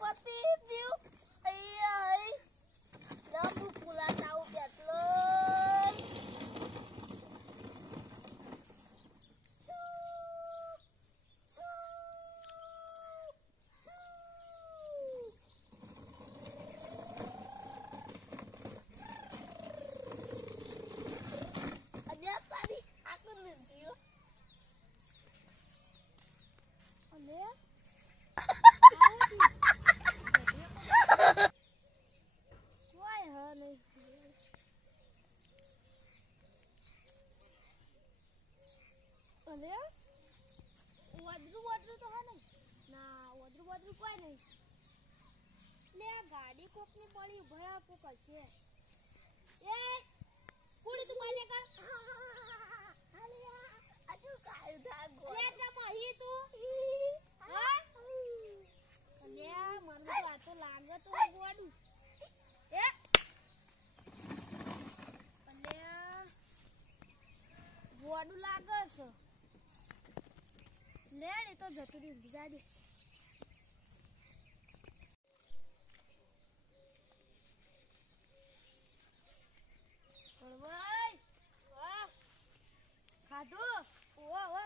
પતી ગયું અહીંયા લાંબુ પુલા તાવ બેઠલો વદરું તો હા નહીં ના વદરું કોઈ નહીં લે ગાડી કોક ની પડી ભયા કોક હશે એ કુડી તું પાલે કર હાલિયા આજુ કાય થાક ગો લે જમા હી તું હા લે મને તો આ તો લાગે તો ગોડું એ લે ગોડું લાગે છે લેડે તો જતું રહ્યું જાડે ઓય વાહ ખાધું ઓ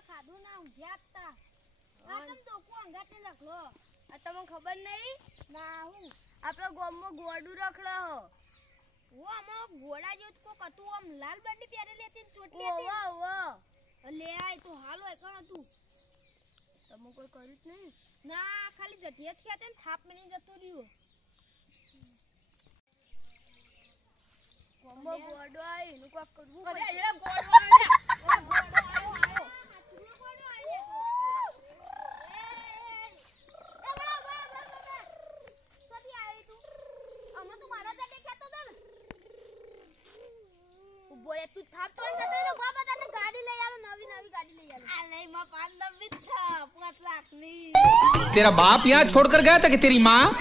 ખાધું ના ઊંઘ્યા હતા આ તમ તો કોંગાતે લખલો આ તમને ખબર નહીં ના હું આપણો ગામમાં ગોડું રખડો હો આમાં ઘોડા જેવું કોક હતું આમ લાલ બંડી પહેરે લેતી ચોટલી હતી ઓ લે આય તો હાલ હોય કણ હતું તમે કોઈ કર્યું જ નહીં ના ખાલી જઠિયા જ ખેતે ને થાપ મેની જતો રહ્યો કોમ્બો ગોડો આય એનું કોક કરવું પડે અરે એ ગોડો આયો તું થાપ તો જતો રે બાબા તને ગાડી લઈ આલો નવી ગાડી લઈ આલો આ લઈ માં 5 નંબી થા 5 લાખ ની तेरा बाप यहाँ छोड़कर गया था कि तेरी माँ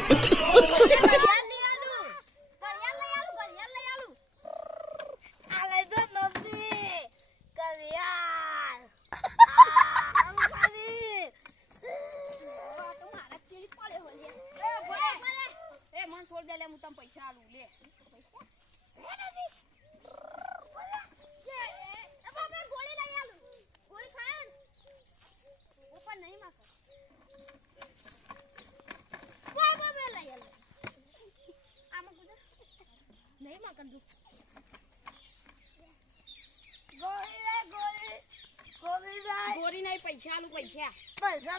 છોડ દે લે હું તને પૈસા આલું લે ગોરી નહીં પૈસા આલું પૈસા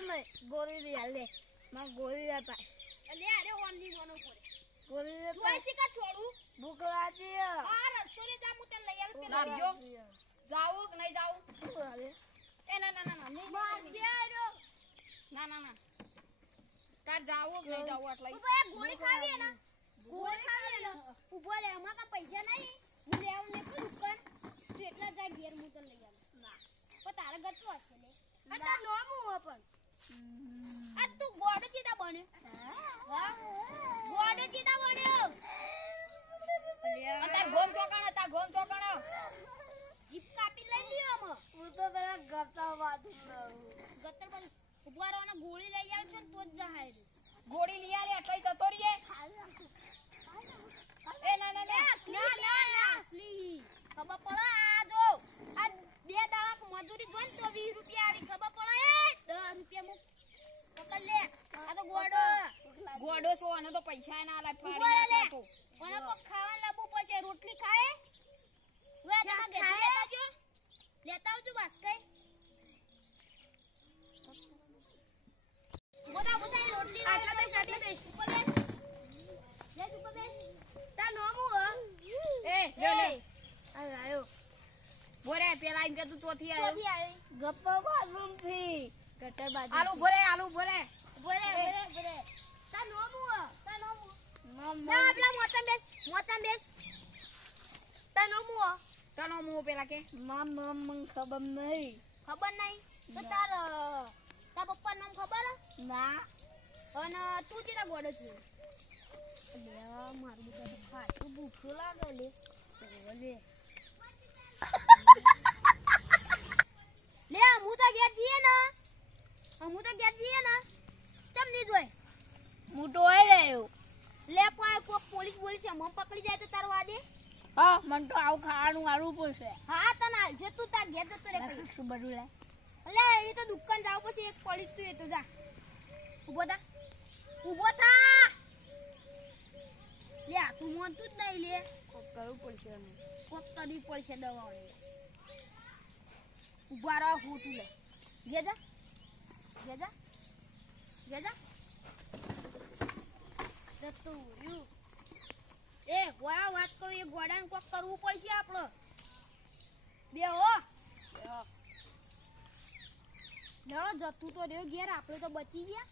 નહીં ગોરી લે લે માં ગોરી હતા લે અરે ઓનલી નોનો પડે ગોરી લે પૈસા કા છોડું ભૂખ લાગી આ રસ્તો રે જા હું તને લઈ આલું પેલા લાવજો જાઓ કે નહીં જાઓ એ ના નહીં માર દે આરો ના તાર જાઓ કે નહીં જાઓ આટલા ઉભો એક ગોળી ખાવી ને ઉભો રે અમાર કા પૈસા નહીં હું લેવું ને કોઈ દુકાન તું એટલા જાય ઘેર હું તને લઈ આલું ના પણ તારે ગટલો હશે લે આ તાર નામ હું પણ આ તું ગોડો ચીતા બન્યો હા ગોડો ચીતા બન્યો તાર ગોમ ચોકણ જીપ કાપી લઈ લ્યો અમે હું તો પેલા ગતર બાજુ ઉભવારોને ગોળી લઈ આવશે ને તો જ જહાય ગોળી લઈ આલે એટલે જતો રહીએ એ ના અસલી ખબર પડે આ જો આ 2 દાડા મજૂરી જોન તો 20 રૂપિયા આવી ખબર પડે 10 રૂપિયા મુ પકડ લે આ તો ગોડો સો અને તો પૈસા ના આલા ફાડી ના તો કોને કો ખાવા લાવવું પડશે રોટલી ખાય વે તમે ઘરે લેતા આવજો બસ કઈ બોડા રોટલી આટલા પૈસા દે ઉપર લે ઉપર બે તા નોમુ એ લે આયો બોરે પેલા એમ કે તું ચોથી આવ્યો ગપ્પા બાથરૂમ થી ગટર બાજુ આલુ બોરે તા નોમુ ના આપલા મોતમ બેસ તા નોમુ પેલા કે મમ ખબર નહીં તો તાર પપ્પા નામ ખબર ના અને તું જેના ગોડો છે લે મારું બધું ખાટું ભૂખ્યું લાગે લે હું તો ઘેર જઈએ ને ચમ નહીં જોઈ હું તો હોય કરવું પડશે. હા તને જે તું તાર ઘેર જતો રે શું બધું લે એટલે એ તો દુકાન જાવ પછી એક પડી તું એ તો જા ઊભો થા લે તું મોનતું જ નહીં લે કોક કરવું પડશે અમે કોક કરવી પડશે દવાઓની ઉભા રહો ખોટું લે ઘેર જા જતું રહ્યું એ ગોળા વાત કહું એ ગોળાને કોક કરવું પડશે આપણો બે હો જતું તો રહ્યો ઘેર આપણે તો બચી ગયા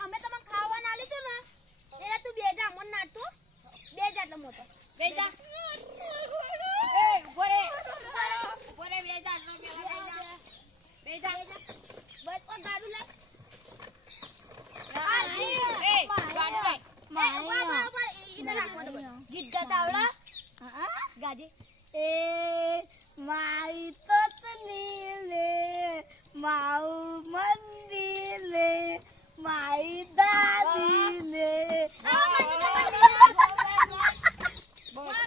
અમે તમને ખાવા ના લીધું ને એટલે તું બે જા મન નાટતું બે જા એટલે મોટો બે જા ગીત ગાતા આવડા ગાજે એ મારી તતલી લે માઉ મંદી લે મારી દાદી લે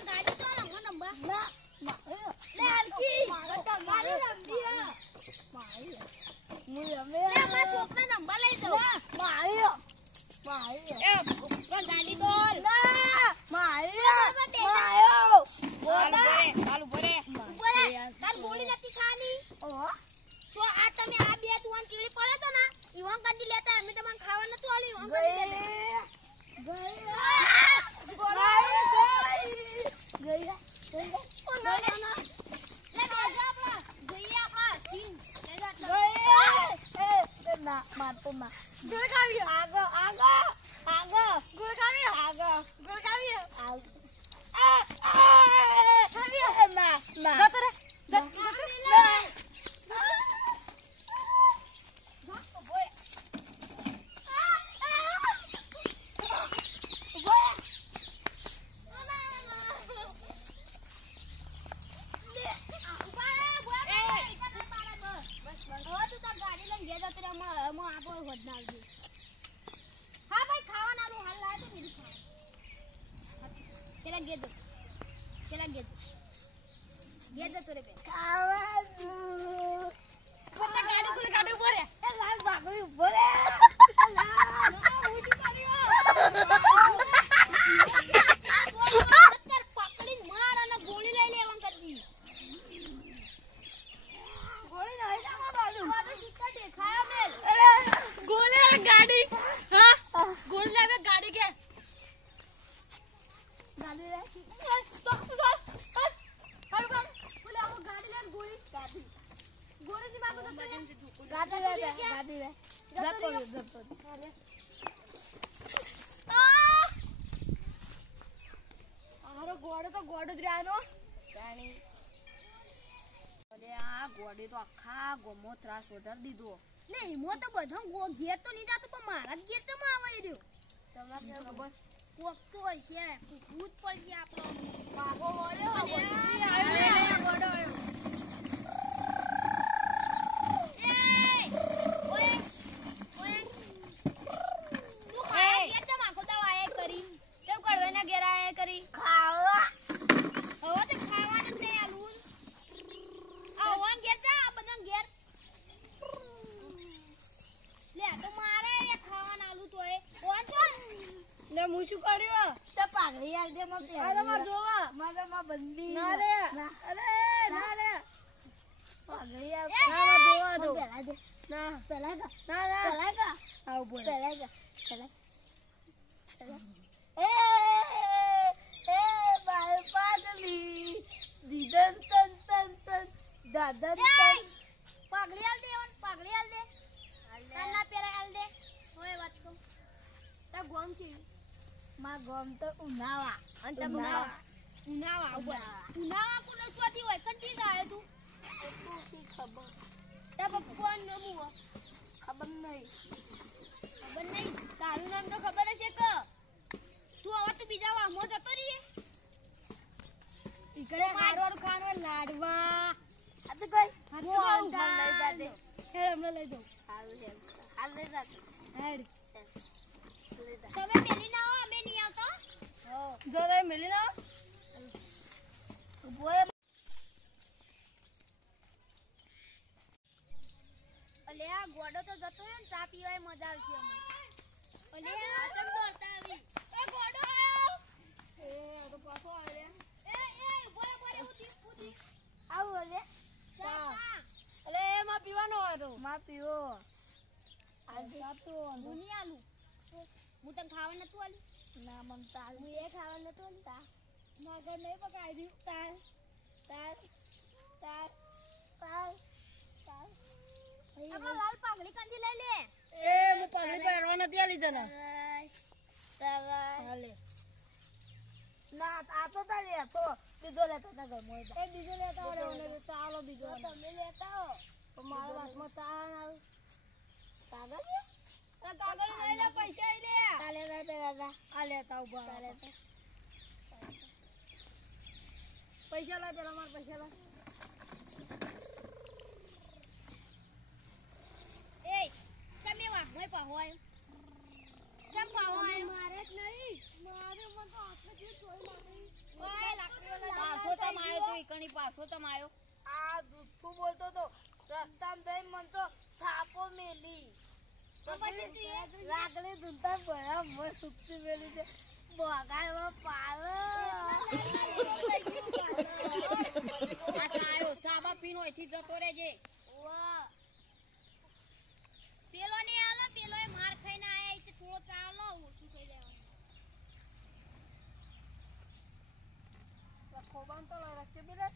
ગાડી તો રમો નંબર ના લે હલકી મારી રમવી હે મારી હું રમે લે મારા છોકરા નંબર લઈ દો મારી એ ગાડી તો ના મારી હાલ બોલે કાલ ગોળી નથી ખાની તો આ તમે આ બે તું ચીડી પડે તો ના ઈવન કાઢી લેતા અમે તમને ખાવા નતું આલી ઈવન કાઢી લેતા મારતો ના ગોળ ખાવી આગળ ગોળ ખાવી આગળ ગોળ ખાવી હા ભાઈ ખાવાના નું હાલ લાય તો મેરી ખાવા પેલા ગેદ તો રે ખાવાનું કોને ગાડી કુલે ગાડી ઉભો રે એ લાલ બાગડી ઉભો રે લાલ ઉડી કર્યો અત્તર પકડી માર અને ગોળી લઈ લેવન કરતી ગોળી લઈ જાવા બાજુ બાજુ સિક્કા દેખાય મેલ ગોલે ગાડી હા ગોલ લેવે ગાડી કે ગાડી રે તો હાલ બોલે આવો ગાડી લે ગોળી ગોળી ની બાબત ગાડી રે જતો અરે આરો ગોડો તો ગોડો જ રાનો જાણી અરે આ ગોડી તો આખા ગોમો ત્રાસ વધાર દીધો લે ઈમો તો બધો ઘેર તો નહીં જાતો પણ મારા ઘેર તો માં આવી રહ્યો તમને ખબર કોક તો છે ભૂત પડશે આપણો બાગો વળ્યો આવ્યો ગોડો આવ્યો શું કર્યું તે પાઘડી આલ દે માં પહેરી માર જોવા મારા બંદી ના રે અરે ના રે પાઘડી આલ ના જોવા દો પેલા દે ના પેલા કા ના પેલા કા આવ બોલ પેલા કા પેલા એ બાય પાઘડી દીદન તન તન તન દાદન તન પાઘડી આલ દે કાના પેરા આલ દે હોય વાત કો તા ગોમ થી માં ગોમ તો ઉનાવા અંત ઉનાવા કોને ચોથી હોય કંટી ગાય તું એટલું થી ખબર તા ભગવાન નમુ ખબર નહીં તારું નામ તો ખબર છે કે તું હવે તો બીજા વામો જતો રહીએ ઈકડે મારવાળું ખાવાનું લાડવા આ તો કઈ દઉં. હાલ લઈ જા. હેડ. તમે મેલી ના આવો, અમે નહીં આવતો. જો તમે મેલી ના આવો. બોય અલે આ ગોડો તો જતો રે ને ચા પીવાય મજા આવશે અમને. અલે આ કેમ દોડતા આવી? એ ગોડો આયો. એ આ તો પાછો આવ્યો. બોલે ઉઠી. આવો અલે. ચા. અલે એમાં પીવાનો હતો. માં પીવો. આ તો મુની આલુ. હું તને ખાવા નતું આલી? ના મમ તાલ. હું એ ખાવા નતું આલી તા. મગર નહીં પકાવી તાલ. આપણા લાલ પાઘડી કાંથી લઈ લે. એ હું પાઘડી પહેરવા નથી આલી તને. હાલે. ના આ તો તા લે તો બીજો લેતા તા ઘર મોય. એ બીજો લેતા આવે ઓને ચાલો બીજો. તમે લેતા હો. તો મારા હાથમાં ચા ના આવે. કાગળ લે. આ કાગળ લઈ લે પૈસા લઈ લે. કાલે રાજા આ લેતા ઉભા. કાલે પૈસા લા પેલા માર પૈસા લા. એ તમે વાહ મોય પા હોય કેમ પા હોય મારે જ નહીં મારે મન તો આટલે જે સોય લાગી ઓય લાકડી પાછો તમ આયો તો ઈકણી પાછો તમ આયો આ દુથુ બોલતો તો રસ્તામાં દઈ મન તો થાપો મેલી પછી લાકડી દુંતા ભયા મોય સુક્તી મેલી છે બોગામાં પાલો આ આયો ચાબા પીનો એથી જતો રહેજે વાહ પેલો ને આલો પેલો એ માર ખાઈને આયા એટલે થોડો ચાલો ઓછું થઈ જાય ખોબામ તો રાખે બેરે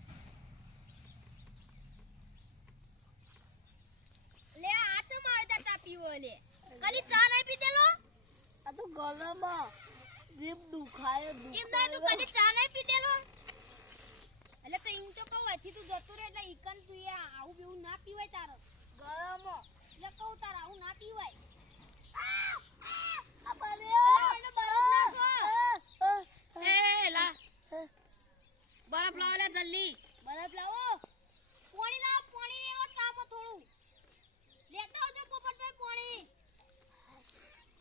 લે આ ચમ આવતા ચા પીવો લે કદી ચા નહીં પીધેલો આ તો ગળામાં જીભ દુખાય એમ ના તું કદી ચા નહીં પીધેલો એટલે તો ઇન તો કહું એથી તું જતો રે એટલે ઈકન તું આવું બેવું ના પીવાય તારો ગળામાં એટલે કહું તાર આવું ના પીવાય આ બરે એને બરફ નાખો એ લા બરફ લાવો લે જલ્દી બરફ લાવો પાણી લાવો પાણી લેવો ચામાં થોડું લેતા આવજો પોપટભાઈ પાણી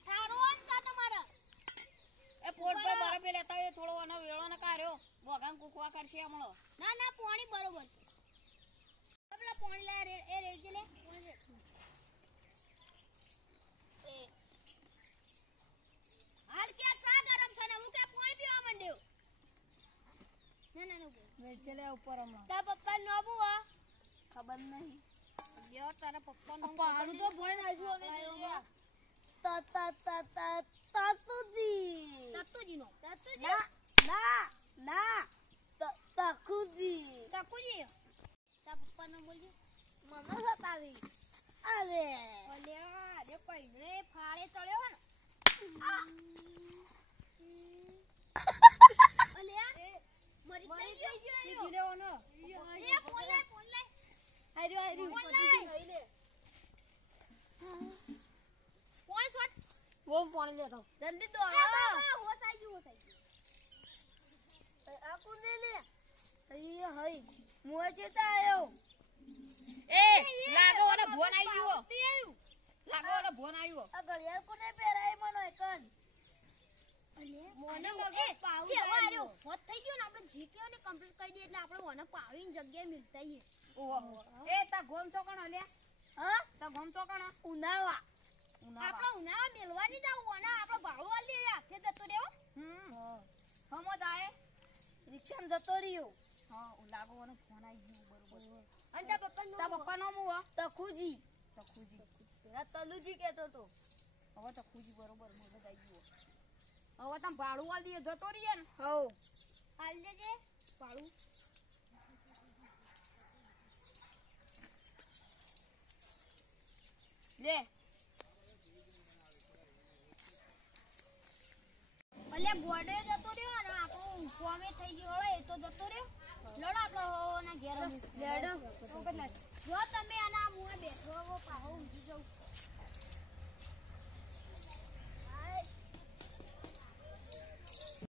થારો ચા તમારા એ પોપટભાઈ બરફ લેતા આવે થોડો આનો વેળો ન કાર્યો ભોગામ કુકવા કરશે હમણો ના ના પાણી બરોબર છે પેલા પાણી લે એ રેડજે લે પાણી હાલ કે ચા ગરમ છે ને હું કે પાણી પીવા માંડ્યો ના ના નો વેચે લે ઉપર હમણાં તા પપ્પા નો બુઆ ખબર નહીં યો તારા પપ્પા નો પાણી તો ભોય નાખ્યો ને તતુજી નો ના તકુજી તા પપ્પા નો બોલજે મને સતાવી અરે ઓલ્યા દે કોઈ ને ફાળે ચડ્યો ને ઓલ્યા મરી ગયો દીધેવો ન એ ફોન લે હારી પતી લે ફોન શોટ વો ફોન લેતો જલ્દી દોડો હોસાઈ ગયું આ કોને લે અય હઈ મોય ચેતા આયો એ લાગો ઓને ફોન આવ્યો લાગો ઓને ફોન આવ્યો આ ઘડિયાળ કોને પહેરાય મનો એકન મોને મગજ પાઉ આવ્યો હોત થઈ ગયો ને આપણે જીકે ને કમ્પ્લીટ કરી દે એટલે આપણે ઓને પાવીની જગ્યાએ મિલતાઈએ ઓહો એ તા ગોમ ચોકણ લે હા તા ગોમ ચોકણ ઉનાળા આપણે ઉનાળા મેલવાની જાવ ઓને આપણે ભાડું આલ દે હાથે જતો રેવો હમો જાય રિક્ષામાં જતો રહ્યો હા લાગો ઓને ફોન આવી ગયો બરોબર અને તા પપ્પા નો મુ તખુજી પેલા તલુજી કહેતો તો હવે તખુજી બરોબર મગજ આવી ગયો હવે તમ ભાડું આલ દે જતો રહીએ ને હો આલ દેજે ભાડું લે અલે ગોડે જતો રહ્યો ને આપણો ફોમે થઈ ગયો હોય એ તો જતો રહ્યો લડો આપણો ના ઘેર લેડો જો તમે આના મુએ બેઠો પાહો ઊંઘી જાવ